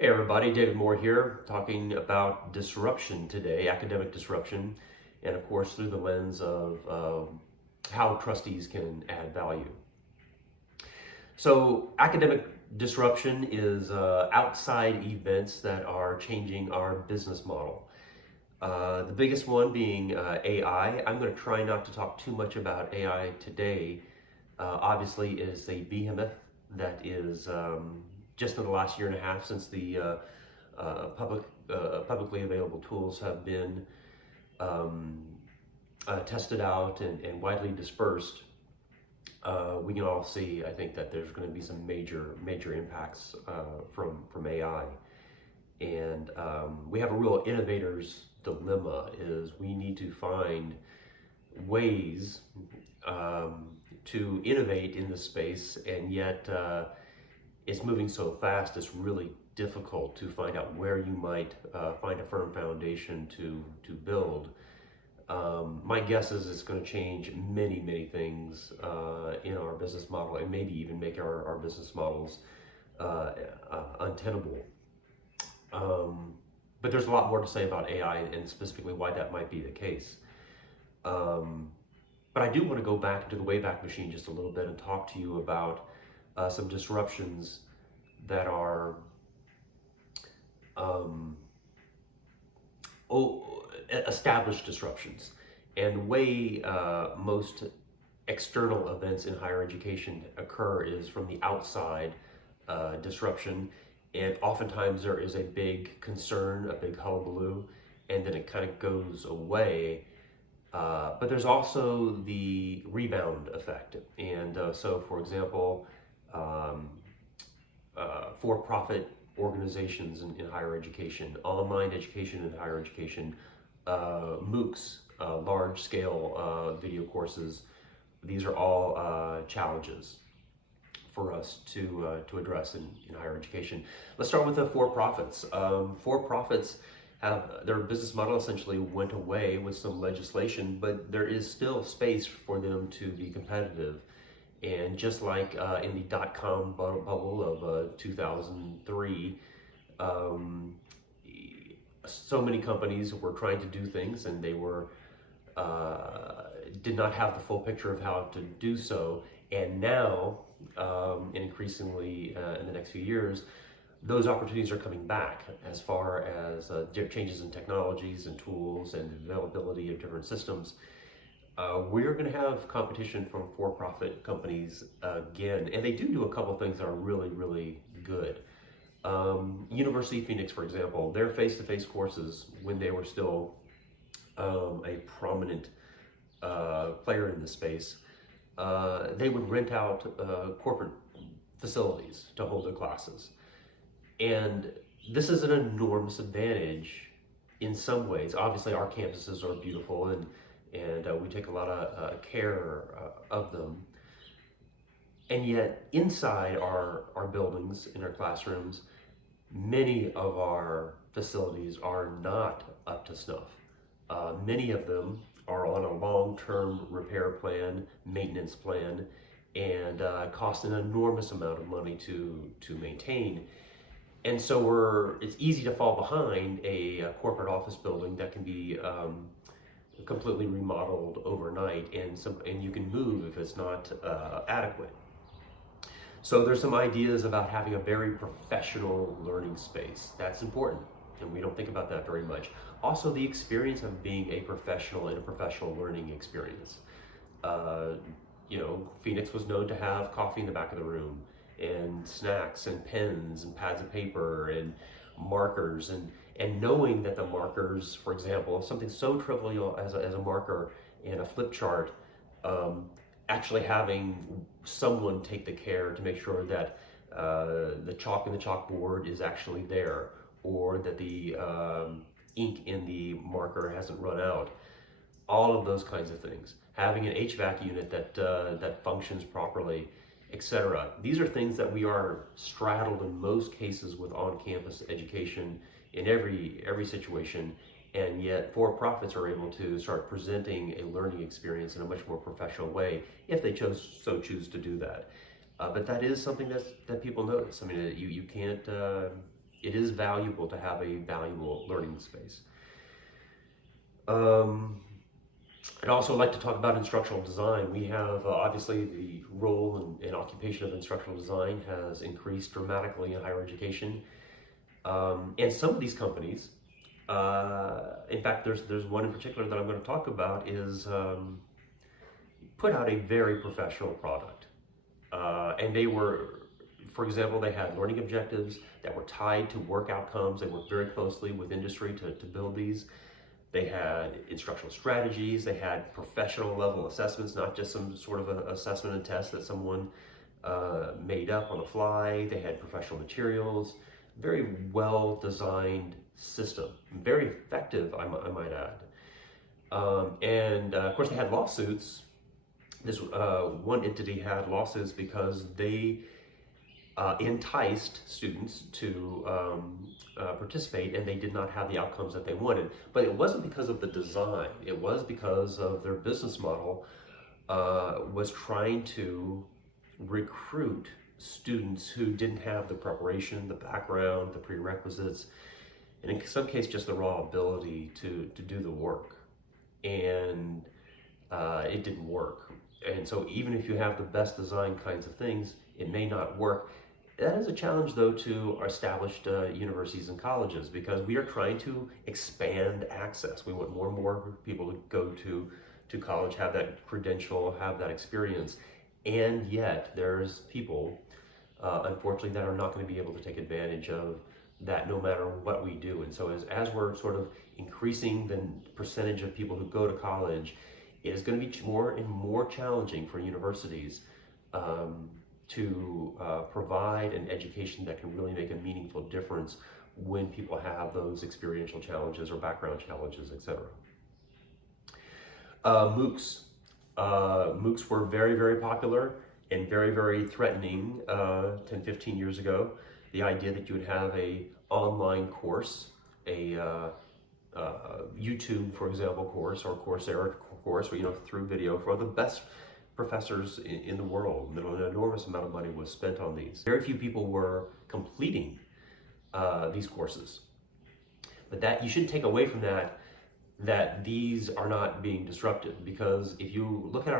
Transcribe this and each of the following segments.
Hey everybody, David Moore here, talking about disruption today, academic disruption, and of course through the lens of how trustees can add value. So academic disruption is outside events that are changing our business model. The biggest one being AI. I'm going to try not to talk too much about AI today. Obviously, it is a behemoth that is just in the last year and a half since the publicly available tools have been um, tested out and widely dispersed. We can all see, I think, that there's going to be some major impacts from AI, and we have a real innovator's dilemma. Is we need to find ways to innovate in this space, and yet it's moving so fast, it's really difficult to find out where you might find a firm foundation to build. My guess is it's going to change many things in our business model, and maybe even make our business models untenable. But there's a lot more to say about AI and specifically why that might be the case. But I do want to go back into the Wayback Machine just a little bit and talk to you about some disruptions that are established disruptions. And the way most external events in higher education occur is from the outside disruption. And oftentimes there is a big concern, a big hullabaloo, and then it kind of goes away. But there's also the rebound effect. And so, for example, for-profit organizations in higher education, online education in higher education, MOOCs, large-scale video courses. These are all challenges for us to address in higher education. Let's start with the for-profits. For-profits have their business model essentially went away with some legislation, but there is still space for them to be competitive. And just like in the dot-com bubble of 2003, so many companies were trying to do things, and they were did not have the full picture of how to do so. And now, and increasingly in the next few years, those opportunities are coming back as far as changes in technologies and tools and availability of different systems. We're going to have competition from for-profit companies again, and they do a couple things that are really good. University of Phoenix, for example, their face-to-face courses, when they were still a prominent player in the space, they would rent out corporate facilities to hold their classes. And this is an enormous advantage in some ways. Obviously, our campuses are beautiful, and we take a lot of care of them. And yet, inside our buildings, in our classrooms, many of our facilities are not up to snuff. Many of them are on a long-term repair plan, maintenance plan, and cost an enormous amount of money to maintain. And so it's easy to fall behind a corporate office building that can be completely remodeled overnight, and you can move if it's not adequate. So there's some ideas about having a very professional learning space. That's important, and we don't think about that very much. Also, the experience of being a professional in a professional learning experience. Phoenix was known to have coffee in the back of the room, and snacks and pens and pads of paper and markers, and knowing that the markers, for example, something so trivial as a marker and a flip chart, actually having someone take the care to make sure that the chalk in the chalkboard is actually there, or that the ink in the marker hasn't run out. All of those kinds of things. Having an HVAC unit that functions properly, etc. These are things that we are straddled in most cases with on-campus education in every situation, and yet for-profits are able to start presenting a learning experience in a much more professional way if they choose to do that. But that is something that people notice. I mean, you can't it is valuable to have a valuable learning space. I'd also like to talk about instructional design. We have obviously the role and occupation of instructional design has increased dramatically in higher education. And some of these companies, in fact, there's one in particular that I'm going to talk about, is put out a very professional product. And they were, for example, they had learning objectives that were tied to work outcomes. They worked very closely with industry to build these. They had instructional strategies. They had professional level assessments, not just some sort of assessment and test that someone made up on the fly. They had professional materials. Very well designed system, very effective, I might add. And of course, they had lawsuits. This one entity had lawsuits because they enticed students to participate, and they did not have the outcomes that they wanted. But it wasn't because of the design. It was because of their business model was trying to recruit students who didn't have the preparation, the background, the prerequisites, and in some cases just the raw ability to do the work. And it didn't work. And so even if you have the best design kinds of things, it may not work. That is a challenge, though, to our established universities and colleges, because we are trying to expand access. We want more and more people to go to college, have that credential, have that experience. And yet there's people, unfortunately, that are not going to be able to take advantage of that no matter what we do. And so as we're sort of increasing the percentage of people who go to college, it is going to be more and more challenging for universities to provide an education that can really make a meaningful difference when people have those experiential challenges or background challenges, etc. MOOCs. MOOCs were very, very popular and very, very threatening 10, 15 years ago. The idea that you would have a online course, a YouTube, for example, course, or Coursera course, where, through video, for the best professors in the world. An enormous amount of money was spent on these. Very few people were completing these courses. But that you shouldn't take away from that these are not being disrupted, because if you look at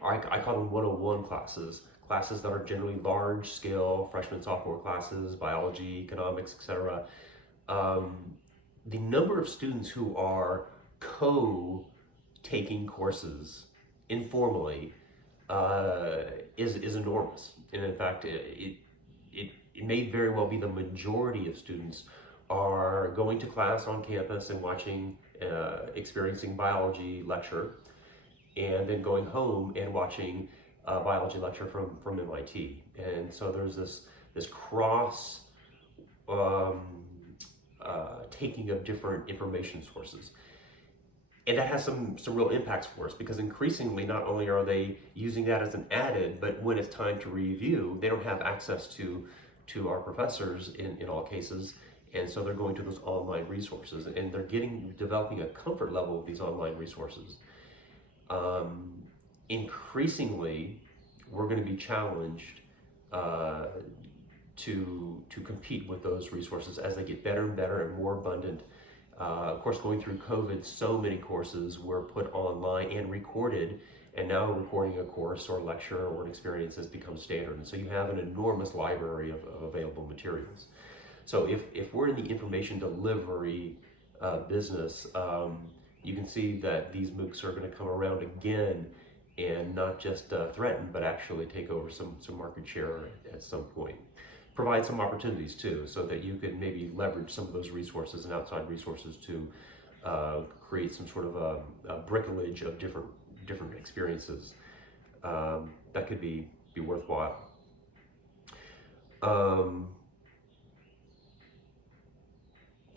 I call them 101 classes that are generally large scale freshman, sophomore classes, biology, economics, etc. The number of students who are taking courses informally is enormous. And in fact, it may very well be the majority of students are going to class on campus and experiencing biology lecture, and then going home and watching a biology lecture from MIT. And so there's this cross taking of different information sources. And that has some real impacts for us, because increasingly not only are they using that as an added, but when it's time to review, they don't have access to our professors in all cases. And so they're going to those online resources, and they're developing a comfort level with these online resources. Increasingly, we're going to be challenged to compete with those resources as they get better and better and more abundant. Of course, going through COVID, so many courses were put online and recorded, and now recording a course or lecture or an experience has become standard. And so you have an enormous library of available materials. So if we're in the information delivery business, you can see that these MOOCs are going to come around again and not just threaten, but actually take over some market share at some point. Provide some opportunities too, so that you can maybe leverage some of those resources and outside resources to create some sort of a bricolage of different experiences that could be worthwhile.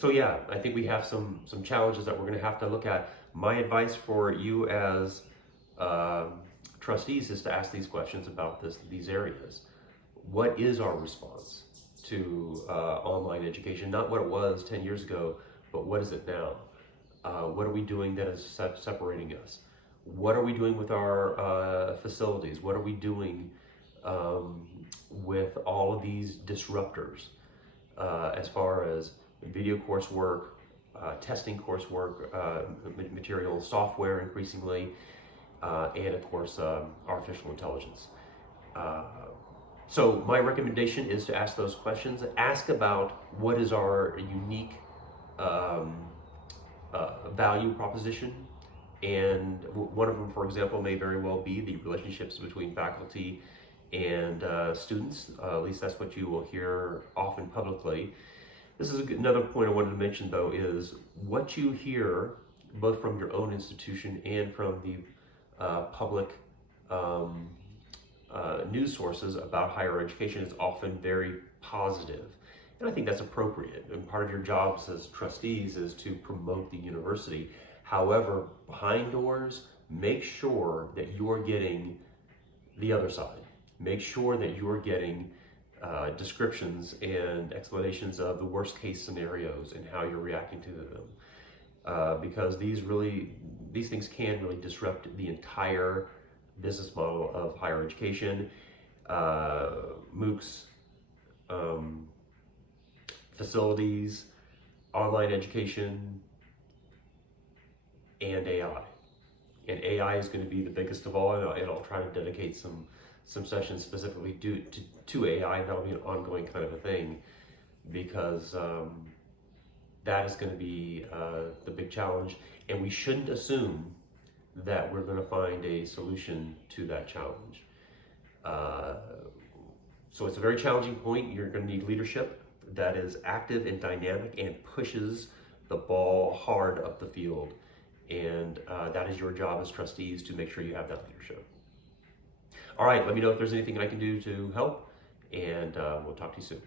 So yeah, I think we have some challenges that we're going to have to look at. My advice for you as trustees is to ask these questions about these areas. What is our response to online education? Not what it was 10 years ago, but what is it now? What are we doing that is separating us? What are we doing with our facilities? What are we doing with all of these disruptors? as far as video coursework, testing coursework, materials, software increasingly, and of course artificial intelligence. So my recommendation is to ask those questions. Ask about what is our unique value proposition. And one of them, for example, may very well be the relationships between faculty and students. At least that's what you will hear often publicly. This is another point I wanted to mention, though, is what you hear both from your own institution and from the public news sources about higher education is often very positive. And I think that's appropriate. And part of your jobs as trustees is to promote the university. However, behind doors, make sure that you're getting the other side. Make sure that you're getting descriptions and explanations of the worst case scenarios and how you're reacting to them. Because these things can really disrupt the entire business model of higher education, MOOCs, facilities, online education, and AI. And AI is going to be the biggest of all, and I'll try to dedicate some sessions specifically to AI, and that'll be an ongoing kind of a thing, because that is going to be the big challenge, and we shouldn't assume that we're going to find a solution to that challenge. So it's a very challenging point. You're going to need leadership that is active and dynamic and pushes the ball hard up the field. And that is your job as trustees, to make sure you have that leadership. All right, let me know if there's anything I can do to help, and we'll talk to you soon.